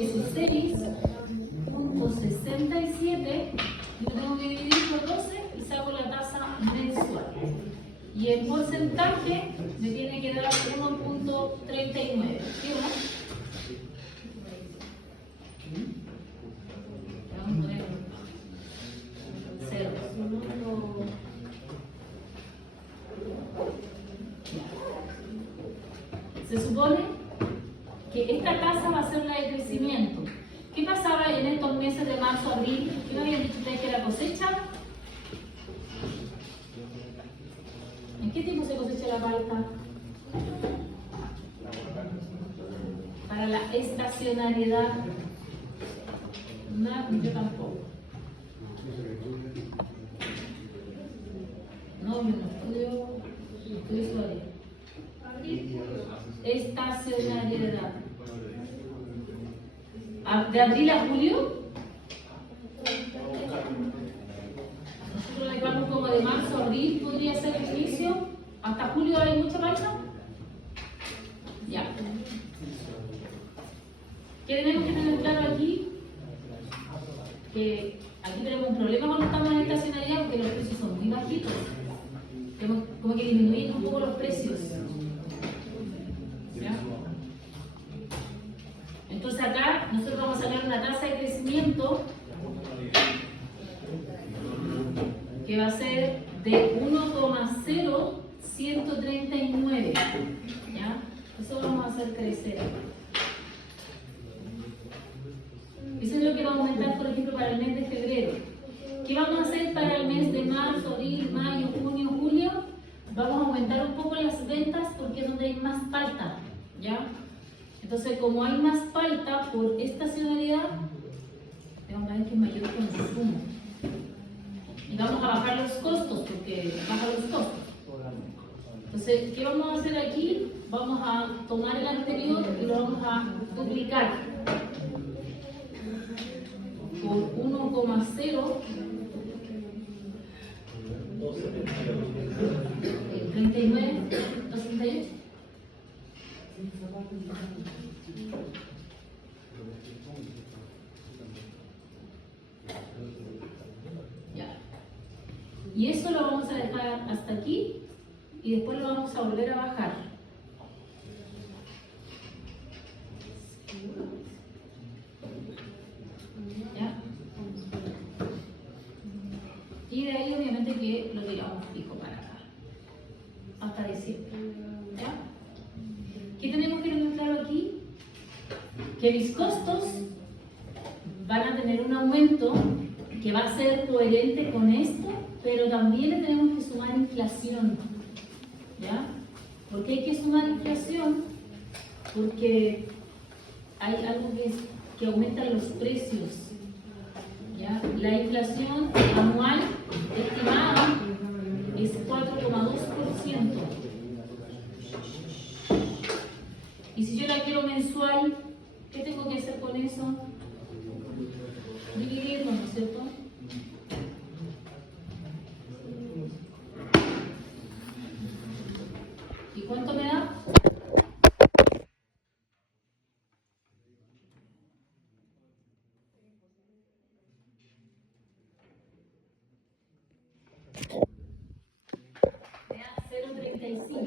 16.67, yo tengo que dividir por 12 y saco la tasa mensual. Y el porcentaje me tiene que dar 1.39. ¿Sí o no? Vamos a poner 0. Se supone que esta tasa va a ser la de crecimiento. ¿Qué pasaba en estos meses de marzo, abril? ¿Qué me habían dicho ustedes que la cosecha? ¿En qué tiempo se cosecha la palta? Para la estacionariedad. No, yo tampoco. No, yo no estudio historia. Estacionariedad. ¿De abril a julio? Nosotros le vamos como de marzo a abril, podría ser el inicio. ¿Hasta julio hay mucha palta? Ya. ¿Qué tenemos que tener claro aquí? Que aquí tenemos un problema cuando estamos en estacionalidad porque los precios son muy bajitos. Tenemos como que disminuir un poco los precios. ¿Ya? Entonces acá nosotros vamos a sacar una tasa de crecimiento que va a ser de 1,0139. ¿Ya? Eso vamos a hacer crecer. Eso es lo que vamos a aumentar, por ejemplo, para el mes de febrero. ¿Qué vamos a hacer para el mes de marzo, abril, mayo, junio, julio? Vamos a aumentar un poco las ventas porque es donde hay más palta. ¿Ya? Entonces, como hay más palta por estacionalidad, vamos a ver que es mayor consumo. Y vamos a bajar los costos, porque baja los costos. Entonces, ¿qué vamos a hacer aquí? Vamos a tomar el anterior y lo vamos a duplicar por 1,039. Ya. Y eso lo vamos a dejar hasta aquí y después lo vamos a volver a bajar. ¿Ya? Y de ahí obviamente que lo tiramos fijo para acá hasta diciembre. ¿Ya? ¿Qué tenemos que tener claro aquí? Que mis costos van a tener un aumento que va a ser coherente con esto, pero también le tenemos que sumar inflación. ¿Ya? ¿Por qué hay que sumar inflación? Porque hay algo que aumenta los precios. ¿Ya? La inflación anual estimada es 4,2%. Y si yo la quiero mensual, ¿qué tengo que hacer con eso? Dividirlo, ¿no es cierto? ¿Y cuánto me da? Me da 0,35.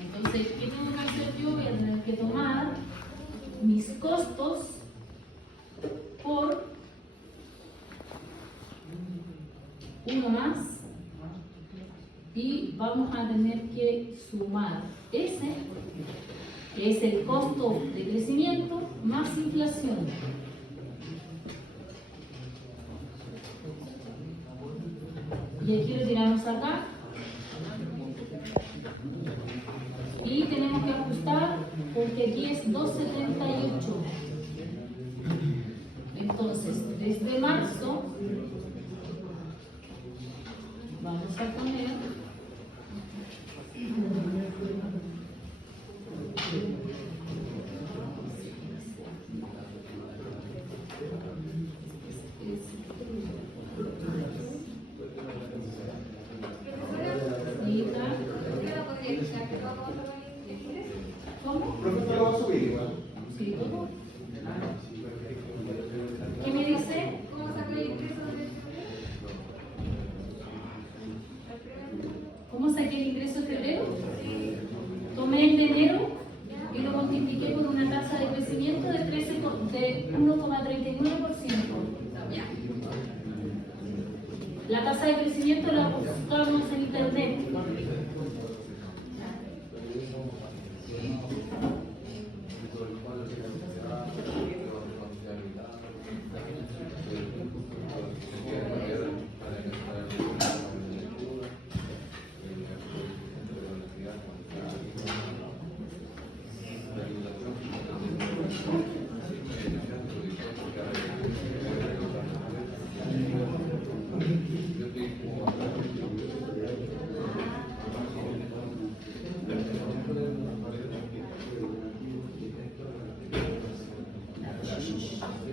Entonces, ¿qué tengo que hacer yo? Voy a tener que tomar mis costos por 1 más y vamos a tener que sumar ese, que es el costo de crecimiento más inflación. Y aquí lo tiramos acá. Y tenemos que ajustar porque aquí es 12,38. Entonces, desde marzo vamos a poner ¿cómo? ¿Profesor, lo va a subir igual? Sí, todo. ¿Qué me dice? ¿Cómo sacar el ingreso de ¿Cómo saqué el ingreso de febrero? Tomé el de enero y lo multipliqué por una tasa de crecimiento de 1,39%. La tasa de crecimiento la buscamos en internet.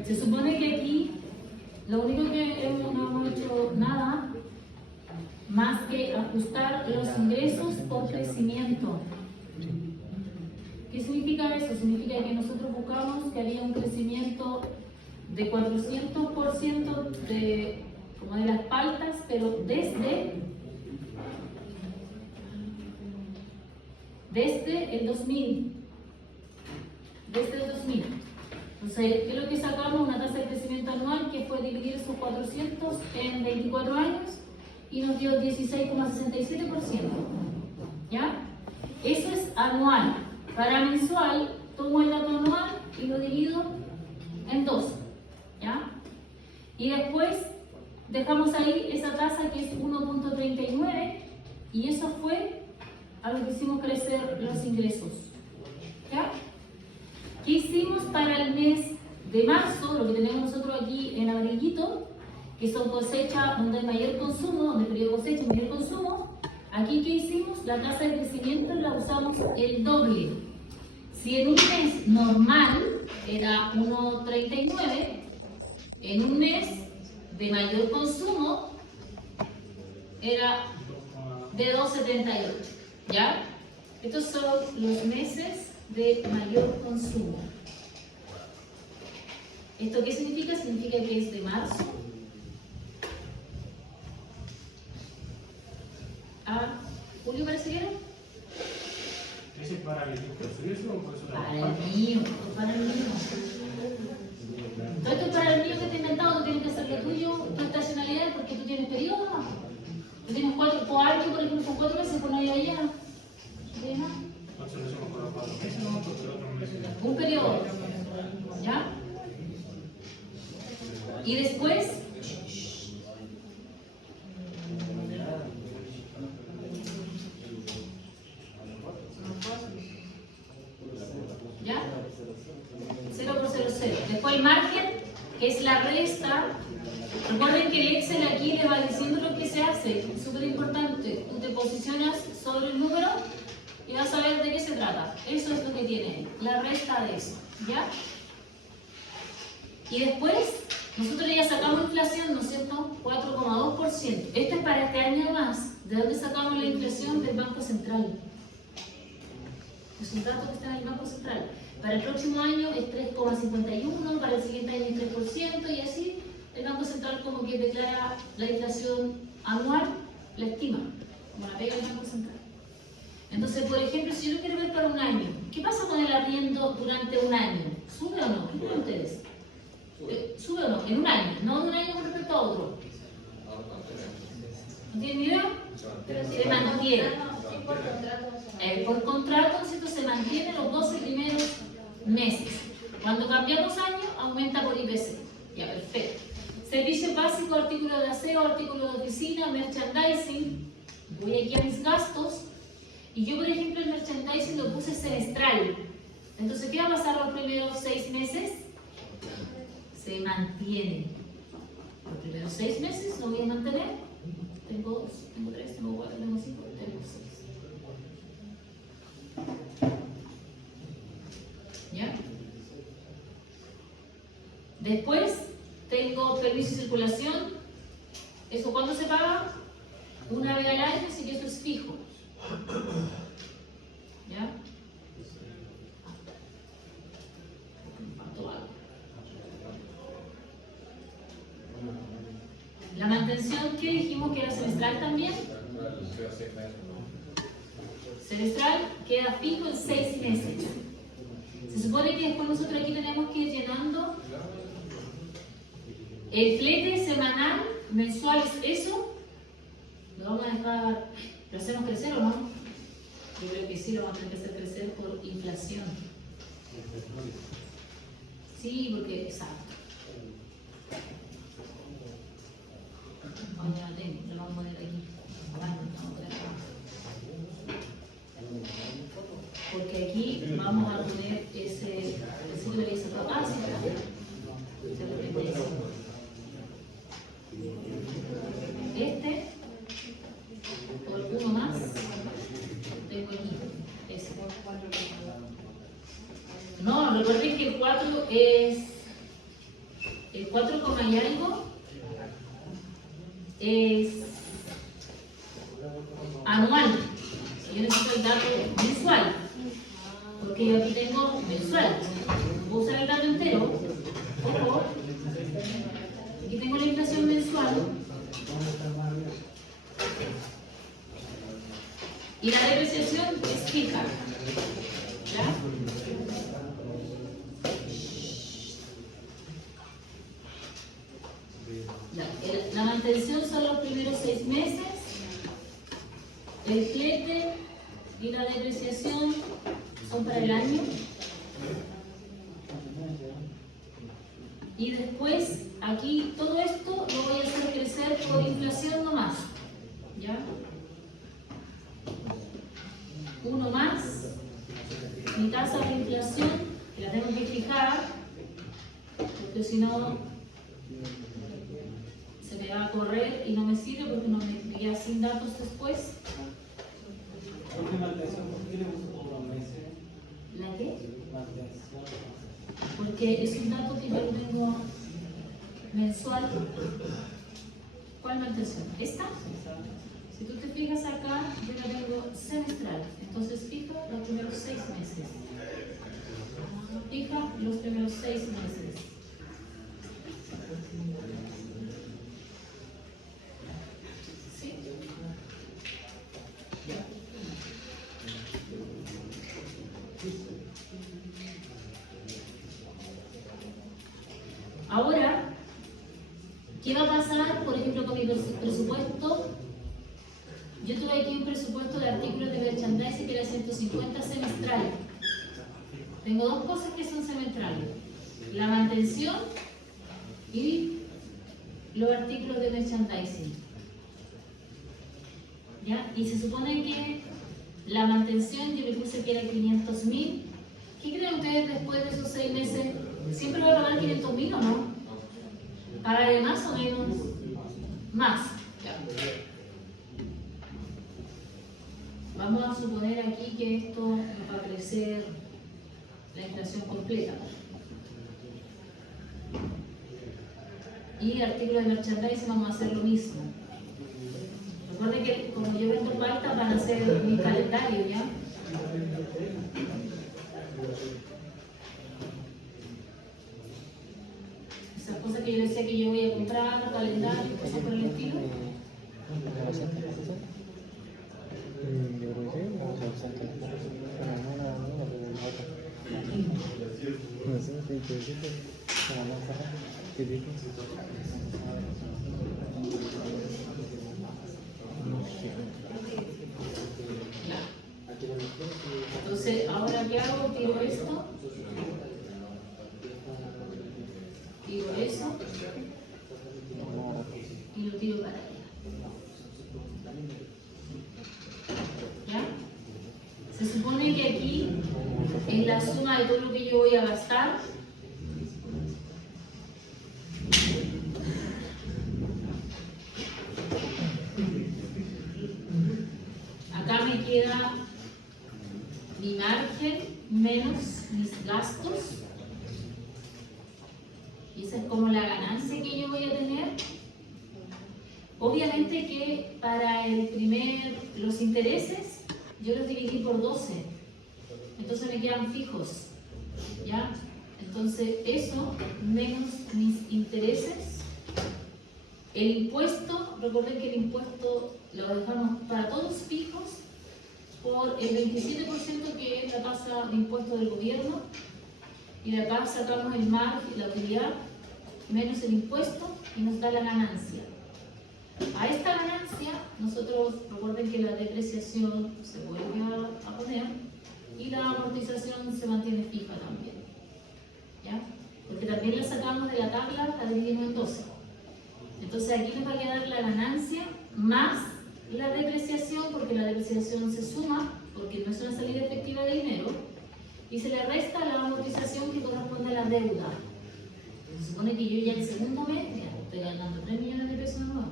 Se supone que aquí lo único que no hemos hecho nada más que ajustar los ingresos por crecimiento. ¿Qué significa eso? Significa que nosotros buscamos que había un crecimiento de 400% como de las paltas, pero desde el 2000. Desde el 2000. Entonces, ¿qué es lo que sacamos? Una tasa de crecimiento anual que fue dividir esos 400 en 24 años y nos dio 16,67%. ¿Ya? Eso es anual. Para mensual, tomo el dato anual y lo divido en 12. ¿Ya? Y después dejamos ahí esa tasa que es 1,39 y eso fue a lo que hicimos crecer los ingresos. ¿Ya? ¿Qué hicimos para el mes de marzo? Lo que tenemos nosotros aquí en abriguito, que son cosechas donde hay mayor consumo, donde el periodo de cosecha hay mayor consumo. Aquí, ¿qué hicimos? La tasa de crecimiento la usamos el doble. Si en un mes normal era 1,39, en un mes de mayor consumo era de 2,78. ¿Ya? Estos son los meses de mayor consumo. ¿Esto qué significa? Significa que es de marzo a julio, parece que era. ¿Ese es para el proceso o personal? Para el mío, para el mío. Todo esto es para el mío que te he inventado, tú tienes que hacer lo tuyo, tu estacionalidad, porque tú tienes periodo. Tú tienes 4, por ejemplo, con 4 meses, por no ir allá. Entonces lo hacemos por los 4 meses, ¿no? Por los otros meses. Un periodo. ¿Ya? Y después, ¿ya? 0 por 0, 0. Después el margen, que es la resta. Recuerden que el Excel aquí le va diciendo lo que se hace. Es súper importante. Tú te posicionas sobre el número y vas a ver de qué se trata. Eso es lo que tiene, la resta de eso. ¿Ya? Y después, nosotros ya sacamos inflación, ¿no es cierto? 4,2%. Esto es para este año más. ¿De dónde sacamos la inflación? Del Banco Central. Es un dato que está en el Banco Central. Para el próximo año es 3,51%, para el siguiente año es 3%, y así el Banco Central como que declara la inflación anual, la estima, como la pega el Banco Central. Entonces, por ejemplo, si yo lo quiero ver para un año, ¿qué pasa con el arriendo durante un año? ¿Sube o no? ¿Qué creen ustedes? ¿Sube o no? En un año, no de un año con respecto a otro. ¿No tienen ni idea? Se mantiene. Por contrato, ¿cierto? Se mantiene los 12 primeros meses. Cuando cambiamos año, aumenta por IPC. Ya, perfecto. Servicios básicos, artículos de aseo, artículos de oficina, merchandising. Voy aquí a mis gastos. Y yo, por ejemplo, el merchandising lo puse semestral. Entonces, ¿qué va a pasar los primeros 6 meses? Se mantiene. Los primeros 6 meses lo voy a mantener. Tengo 2, tengo 3, tengo 4, tengo 5, tengo 6. ¿Ya? Después tengo permiso de circulación. ¿Eso cuándo se paga? Una vez al año, así que eso es fijo. ¿Ya? mantención, ¿qué dijimos que era semestral también? Semestral queda fijo en 6 meses. Se supone que después nosotros aquí tenemos que ir llenando el flete semanal, mensual, eso lo vamos a dejar, ¿lo hacemos crecer o no? Yo creo que sí, lo vamos a tener que hacer crecer por inflación. Sí, porque, exacto. Bueno, ya lo tengo, lo vamos a poner aquí. Porque aquí vamos a poner ese que le hizo papá, ¿sí? Este, por uno más, tengo aquí, ese. No, recuerden que el 4 es, el 4 coma y algo es anual. Yo necesito el dato mensual, porque yo aquí tengo mensual. Voy a usar el dato entero. Ojo, aquí tengo la inflación mensual. Y la depreciación es fija. ¿Ya? La mantención son los primeros 6 meses. El flete y la depreciación son para el año. Y después, aquí todo esto lo voy a hacer crecer por inflación nomás. ¿Ya? Uno más. Mi tasa de inflación, que la tengo que fijar, porque si no se me va a correr y no me sirve porque no me queda sin datos después. ¿La qué? Porque es un dato que yo tengo mensual. ¿Cuál mantención? ¿Esta? Si tú te fijas acá, yo la tengo semestral. Entonces fija los primeros 6 meses. Fija los primeros 6 meses. ¿Sí? Ahora, ¿qué va a pasar, por ejemplo, con mi presupuesto? Yo tuve aquí un presupuesto de artículos de merchandising que era 150 semestral. Tengo dos cosas que son semestrales: la mantención y los artículos de merchandising. ¿Ya? Y se supone que la mantención yo le puse que era 500.000. ¿Qué creen ustedes después de esos 6 meses? ¿Siempre voy a pagar 500.000 o no? ¿Pagaré más o menos? Más. Vamos a suponer aquí que esto va a crecer la inflación completa. Y artículos de merchandising vamos a hacer lo mismo. Recuerden que como yo vendo paltas van a ser mi calendario, ¿ya? Esas cosas que yo decía que yo voy a comprar, calendario, cosas por el estilo. Entonces, ahora ¿qué hago? Tiro esto, tiro eso y lo tiro para allá. ¿Ya? Se supone que aquí es la suma de todo lo que yo voy a gastar. Acá me queda mi margen menos mis gastos. Y esa es como la ganancia que yo voy a tener. Obviamente que para los intereses, yo los dividí por 12. Entonces me quedan fijos. ¿Ya? Entonces eso menos mis intereses El impuesto, recuerden que el impuesto lo dejamos para todos fijos por el 27% que es la tasa de impuesto del gobierno, y de acá sacamos el margen, la utilidad, menos el impuesto, y nos da la ganancia. A esta ganancia, nosotros, recuerden que la depreciación se vuelve a poner y la amortización se mantiene fija también, ¿ya? Porque también la sacamos de la tabla, la dividimos en 12. Entonces aquí nos va a quedar la ganancia más la depreciación, porque la depreciación se suma, porque no es una salida efectiva de dinero, y se le resta la amortización que corresponde a la deuda. Se supone que yo ya el segundo mes, ya estoy ganando 3 millones de pesos nuevos.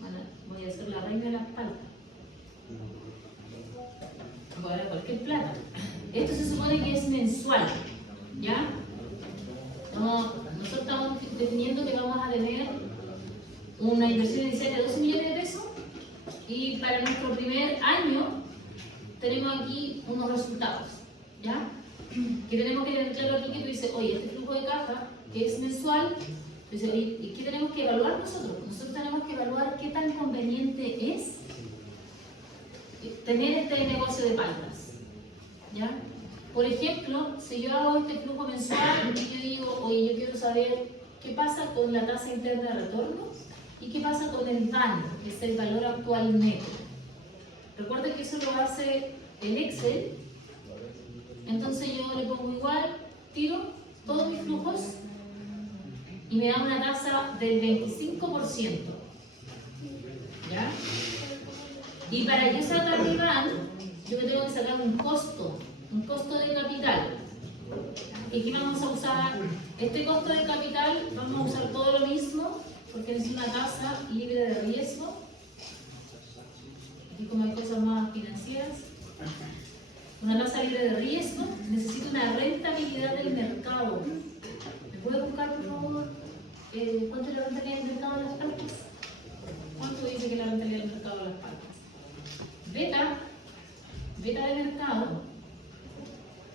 Bueno, voy a ser la reina de las paltas. Voy a dar cualquier plata. Esto se supone que es mensual, ¿ya? Nosotros estamos definiendo que vamos a tener una inversión inicial de 12 millones de pesos, y para nuestro primer año tenemos aquí unos resultados, ¿ya? Que tenemos que tener claro aquí, que tú dices, oye, este flujo de caja que es mensual, tú dices, oye, ¿y qué tenemos que evaluar nosotros? Nosotros tenemos que evaluar qué tan conveniente es tener este negocio de paltas, ¿ya? Por ejemplo, si yo hago este flujo mensual y yo digo, oye, yo quiero saber qué pasa con la tasa interna de retorno y qué pasa con el VAN, que es el valor actual neto. Recuerden que eso lo hace el Excel. Entonces yo le pongo igual, tiro todos mis flujos y me da una tasa del 25%, ¿ya? Y para yo sacar mi VAN, yo tengo que sacar un costo de capital. Y aquí vamos a usar este costo de capital, vamos a usar todo lo mismo, porque es una tasa libre de riesgo. Aquí, como hay cosas más financieras, una tasa libre de riesgo, necesito una rentabilidad del mercado. ¿Me puede buscar, por favor, cuánto es la rentabilidad del mercado de las paltas? ¿Cuánto dice que es la rentabilidad del mercado de las paltas? Beta de mercado,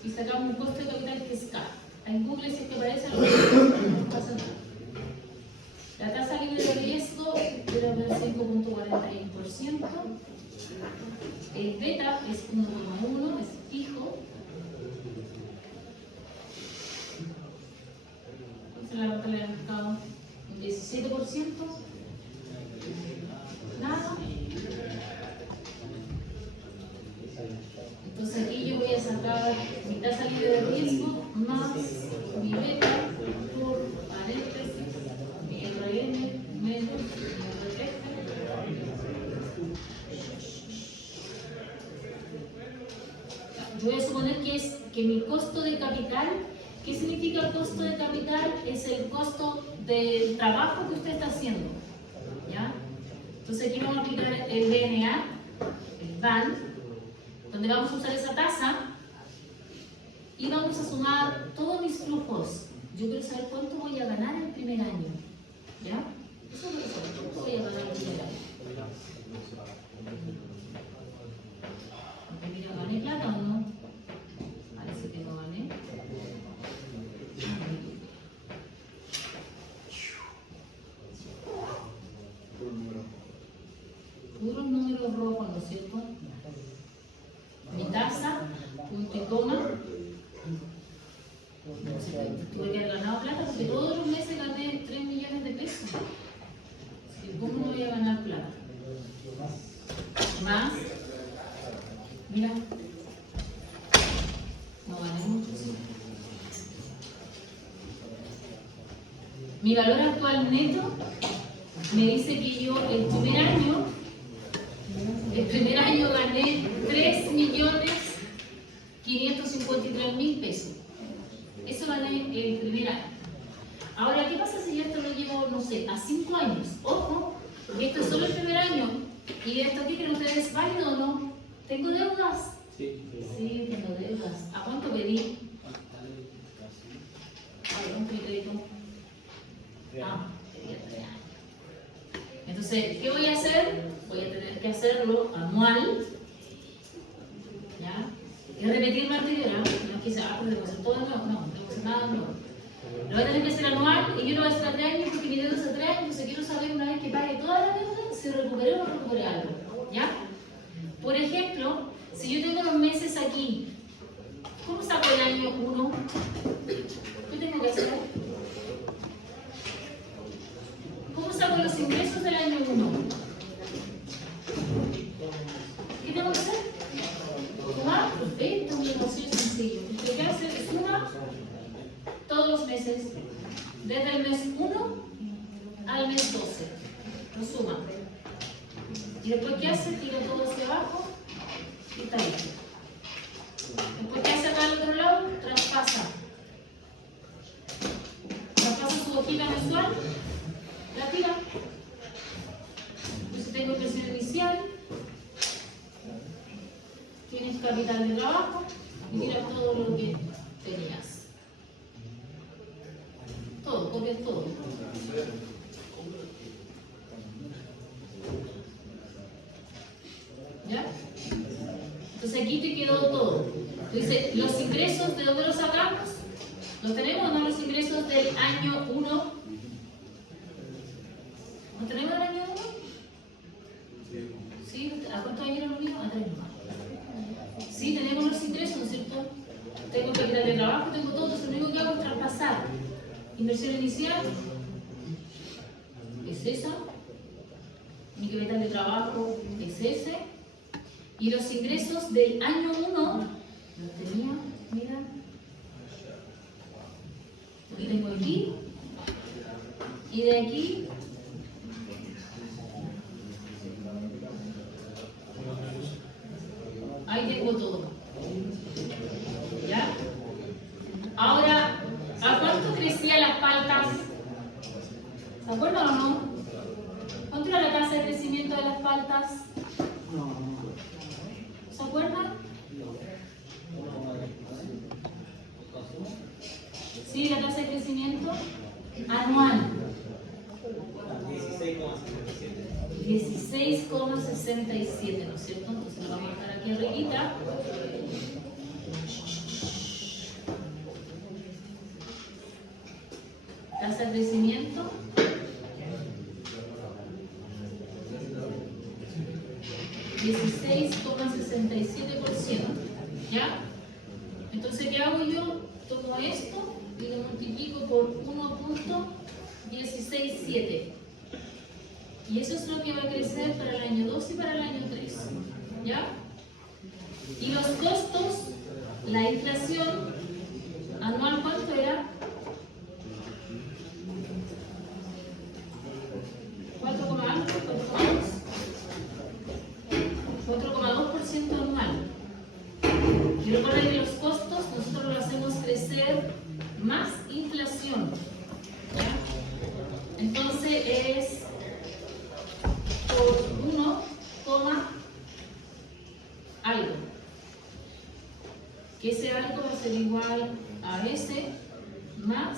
y sacamos un costo de capital que es K. En Google, si es que aparece algo, no pasa nada. La tasa libre de riesgo era del 5.41%. El beta es 1,1, es fijo. ¿Cuál es la rentabilidad del mercado? Un 17%. Nada. Entonces aquí yo voy a sacar mi tasa libre de riesgo más mi beta por paréntesis, mi RM menos mi RF. Yo voy a suponer que mi costo de capital, ¿qué significa costo de capital? Es el costo del trabajo que usted está haciendo, ¿ya? Entonces aquí vamos a aplicar el DNA, el VAN, donde vamos a usar esa tasa y vamos a sumar todos mis flujos. Yo quiero saber cuánto voy a ganar el primer año, ¿ya? Eso es lo que sé, cuánto voy a ganar el primer año. Porque mira, ¿gané plata o no? Parece que no gané. Puros números rojos, ¿no es cierto? Mi tasa, punto y coma. Tuve que haber ganado plata porque todos los meses gané 3 millones de pesos. ¿Cómo no voy a ganar plata? Más. Mira. No gané mucho, sí. Mi valor actual neto me dice que yo el primer año gané 3.553.000 pesos. Eso gané el primer año. Ahora, ¿qué pasa si yo esto lo llevo, no sé, a 5 años? Ojo, porque esto es solo el primer año. ¿Y de esto qué creen ustedes? ¿Válido o no? ¿Tengo deudas? Sí. Sí, tengo deudas. ¿A cuánto pedí? ¿Cuánto me crédito? Pedí 3 años. Entonces, ¿qué voy a hacer? Voy a tener que hacerlo anual, ¿ya? Y repetirme anterior, ¿no? No es que se pues debo hacer todo de nuevo, no, no debo hacer nada nuevo. Lo voy a tener que hacer anual y yo lo voy a hacer a 3 años porque mi deuda es a 3 años, entonces quiero saber una vez que pague toda la deuda si recuperé o no recuperé algo. ¿Ya? Por ejemplo, si yo tengo los meses aquí, ¿cómo saco el año 1? ¿Qué tengo que hacer? ¿Cómo saco los ingresos del año 1? ¿Qué tengo que hacer? Sumar. Perfecto, mi negocio es sencillo. Lo que hace es suma todos los meses, desde el mes 1 al mes 12. Lo suma. Y después, ¿qué hace? Tira todo hacia abajo y está ahí. Después, ¿qué hace acá al otro lado? Traspasa. Traspasa su hojita mensual, la tira. Entonces tengo inversión inicial, tienes capital de trabajo y tiras todo lo que tenías. Todo, copias todo. ¿Ya? Entonces aquí te quedó todo. Entonces, los ingresos, ¿de dónde los sacamos? ¿Los tenemos o no los ingresos del año 1? ¿Los tenemos del año 1? ¿Sí? ¿A cuántos años era lo mismo? A 3 más. Sí, tenemos los ingresos, ¿no es cierto? Tengo capital de trabajo, tengo todo, entonces lo único que hago es traspasar. Inversión inicial es esa. Mi capital de trabajo es ese. Y los ingresos del año 1 los tenía, mira. Aquí tengo aquí. Y de aquí. Ahí tengo todo. ¿Ya? Ahora, ¿a cuánto crecían las paltas? ¿Se acuerdan o no? ¿Cuánto era la tasa de crecimiento de las paltas? ¿Se acuerdan? Sí, la tasa de crecimiento anual. 16,67, ¿no es cierto? Entonces lo vamos a dejar aquí arribita. Tasa de crecimiento. $16,67%. ¿Ya? Entonces, ¿qué hago yo? Tomo esto y lo multiplico por 1.167. Y eso es lo que va a crecer para el año 2 y para el año 3. ¿Ya? Y los costos, la inflación anual, ¿cuánto era? 4,2% anual. Y recuerden que los costos nosotros los hacemos crecer más inflación. ¿Ya? Entonces es por 1, algo. Que ese algo va a ser igual a ese más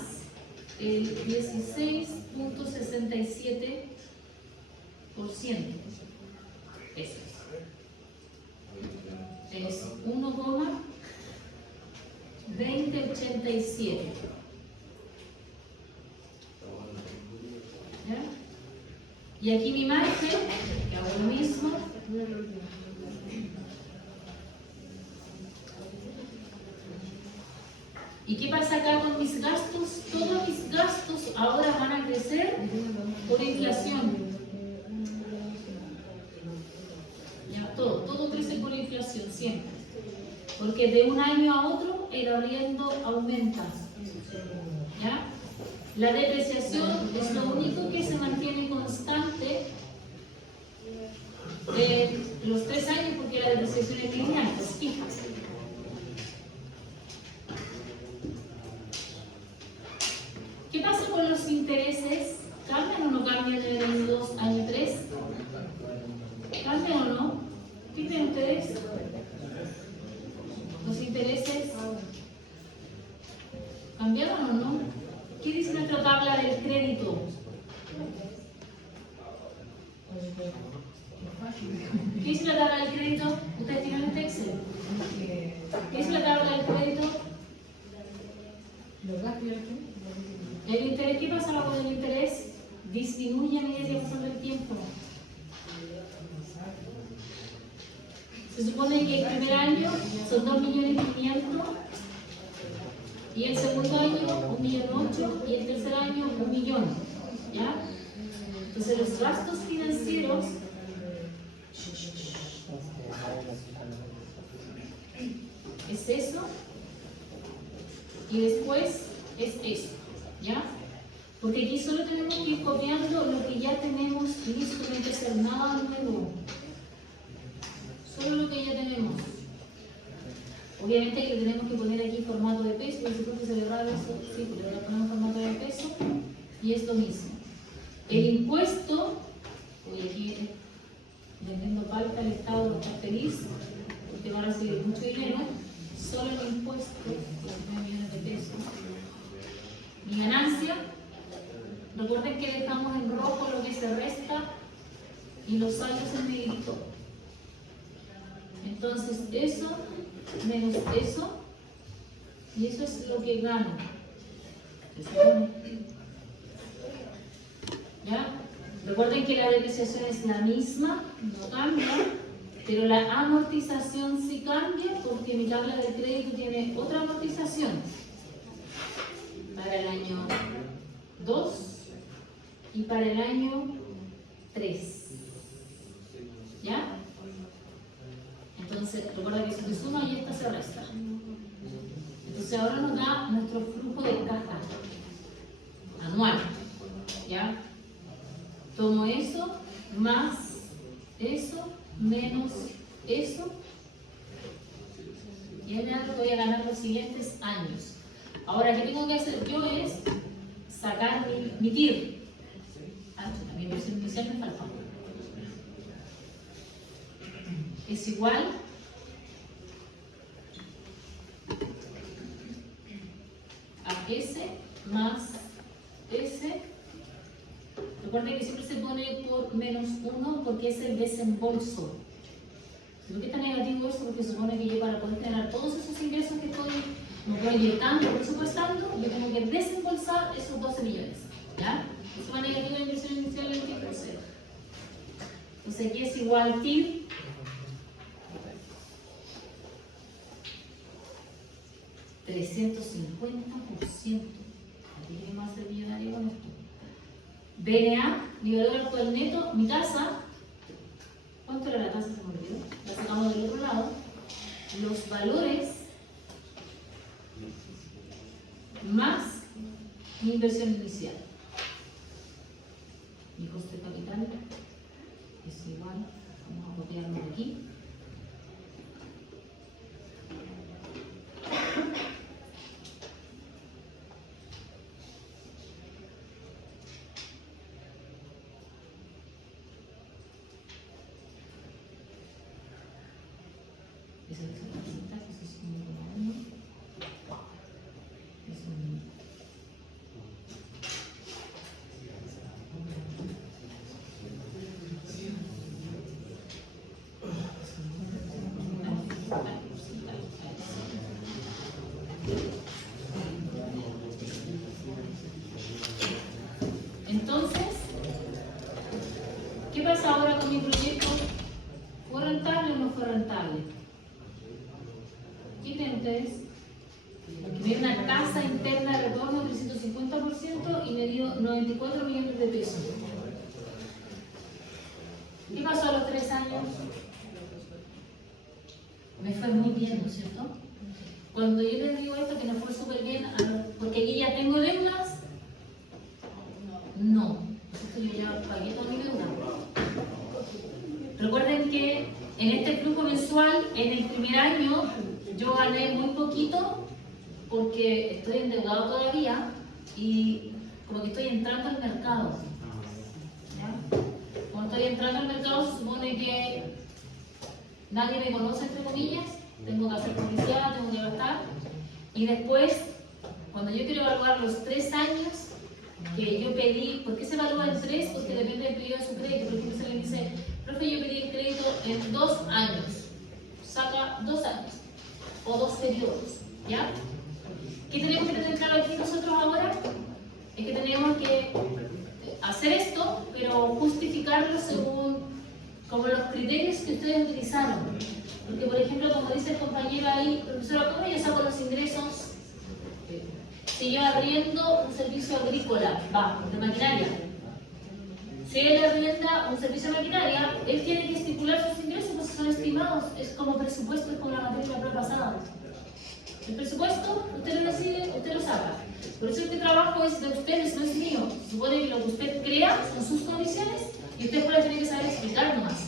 el 16,67%. Eso es 1,2087. ¿Ya? Y aquí mi margen, que hago lo mismo. ¿Y qué pasa acá con mis gastos? Todos mis gastos ahora van a crecer por inflación. Ya, todo crece por inflación, siempre. Porque de un año a otro el arriendo aumenta. ¿Ya? La depreciación es lo único que se mantiene constante los 3 años, porque la depreciación es lineal, es fija. ¿Qué pasa con los intereses? ¿Cambian o no cambian en el año 2, año 3? ¿Cambian o no? ¿Qué creen ustedes? ¿Los intereses cambiaron o no? ¿Qué dice nuestra tabla del crédito? ¿Qué dice la tabla del crédito? ¿Ustedes tienen este Excel? ¿Qué dice la tabla del crédito? Los gastos y pasará con el interés? Disminuye a medida que va pasando el tiempo. Se supone que el primer año son 2.500.000 y el segundo año 1.800.000 y el tercer año 1.000.000. ¿Ya? Entonces los gastos financieros es eso y después es eso. ¿Ya? Porque aquí solo tenemos que ir copiando lo que ya tenemos listo, no hay que hacer nada nuevo. Solo lo que ya tenemos. Obviamente que tenemos que poner aquí formato de peso, y si se le graba eso, sí, pero le ponemos formato de peso y es lo mismo. El impuesto, hoy aquí vendiendo palta, el Estado va a estar feliz porque va a recibir mucho dinero. Solo el impuesto, 9 millones de pesos. Mi ganancia, recuerden que dejamos en rojo lo que se resta y los saldos en negrito. Entonces eso menos eso y eso es lo que gano. ¿Ya? Recuerden que la depreciación es la misma, no cambia, pero la amortización sí cambia porque mi tabla de crédito tiene otra amortización para el año 2 y para el año 3. ¿Ya? Entonces, recuerda que esto se suma y esta se resta. Entonces ahora nos da nuestro flujo de caja anual. ¿Ya? Tomo eso, más eso, menos eso. Y es lo que voy a ganar los siguientes años. Ahora, ¿qué tengo que hacer yo? Es sacar mi TIR. Mi inversión inicial me falta. Es igual a S más S. Recuerden que siempre se pone por menos 1 porque es el desembolso. ¿Por qué está negativo eso? Porque se supone que yo para poder tener todos esos ingresos que estoy proyectando, presupuestando, yo tengo que desembolsar esos 12 millones. ¿Ya? Eso va negativo de inversión inicial del 10%. Entonces aquí es igual TIR. $350. Aquí hay más de millonario con esto. BNA, mi valor actual neto, mi tasa. ¿Cuánto era la tasa? Se me olvidó. La sacamos del otro lado. Los valores más mi inversión inicial. Mi coste de capital es igual. Vamos a copiarlo de aquí. Ese es el porcentaje, ese es 1,1. Es un... Entonces, ¿qué pasa ahora con mi proyecto? ¿Fue rentable o no fue rentable? ¿Qué creen ustedes? Porque me dio una tasa interna de retorno del 350% y me dio 94 millones de pesos. ¿Qué pasó a los 3 años? Me fue muy bien, ¿no es cierto? Cuando yo les digo esto, que me fue súper bien, porque aquí ya tengo deudas, no. Esto yo ya pagué toda mi deuda. Recuerden que en este flujo mensual, en el primer año, yo gané muy poquito porque estoy endeudado todavía y como que estoy entrando al mercado. ¿Ya? Cuando estoy entrando al mercado se supone que nadie me conoce, entre comillas, tengo que hacer publicidad, tengo que gastar. Y después, cuando yo quiero evaluar los 3 años que yo pedí, ¿por qué se evalúa en 3? Porque depende del periodo de su crédito. Por ejemplo, se le dice, profe, yo pedí el crédito en 2 años. Saca 2 años o 2 periodos. ¿Ya? ¿Qué tenemos que tener claro aquí nosotros ahora? es que tenemos que hacer esto, pero justificarlo según como los criterios que ustedes utilizaron. Porque, por ejemplo, como dice el compañero ahí, profesor, ¿cómo yo saco los ingresos? Si yo arriendo un servicio agrícola, de maquinaria. Si él arrienda un servicio de maquinaria, él tiene que estipular sus ingresos, pues son estimados. Es como presupuesto, es como la materia de la prueba pasada. El presupuesto, usted lo decide, usted lo saca. Por eso este trabajo es de ustedes, no es mío. Se supone que lo que usted crea son sus condiciones y usted puede tener que saber explicar nomás.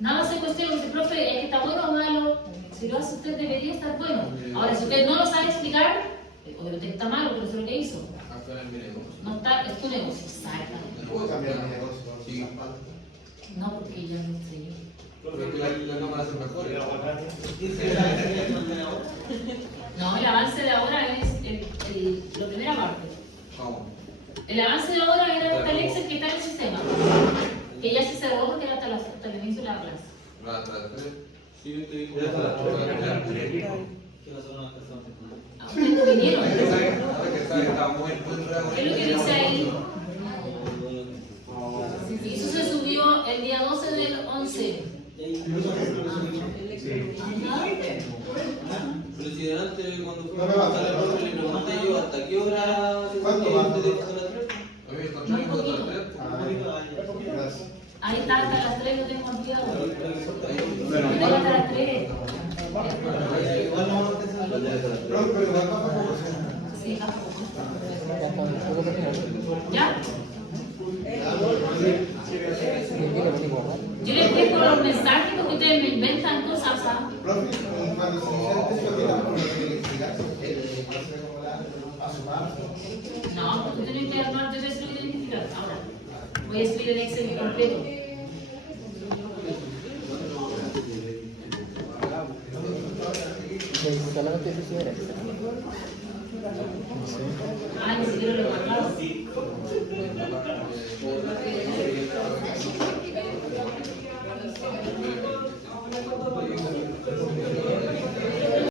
Nada más se cuestiona que el profe es que está bueno o malo. Si lo hace usted debería estar bueno. Ahora, si usted no lo sabe explicar, obviamente está malo, pero eso es lo que hizo. No está, es tu negocio, exactamente. ¿Puedo cambiar mi negocio? Sí. No, porque ya no sé yo. Pero la cámara es mejor. No, el avance de ahora es la primera parte. ¿Cómo? El avance de ahora era hasta el Excel que está en el sistema. Que ya se cerró porque era hasta el inicio de la clase. ¿Hasta las 3? Sí, yo te digo. Ah, ustedes no vinieron. Ahora que sabe, está muy ¿Qué es lo que dice ahí? Eso se subió el día 12 del 11. Pero si delante cuando fue a preguntar al profe le pregunté yo hasta qué hora ¿Cuánto más? usted dijo hasta las 3. A mí está muy Gracias. Ahí está hasta las 3, lo tengo ampliado. Yo Bueno, tengo hasta las 3. Sí, ¿ya? Yo les dejo los mensajes porque ustedes me inventan cosas, ¿ah? No, porque tú tienes que armar, yo sé lo que identificar. Ahora, voy a escribir el Excel completo. Solamente eso sí era. Ah, ni siquiera lo he marcado.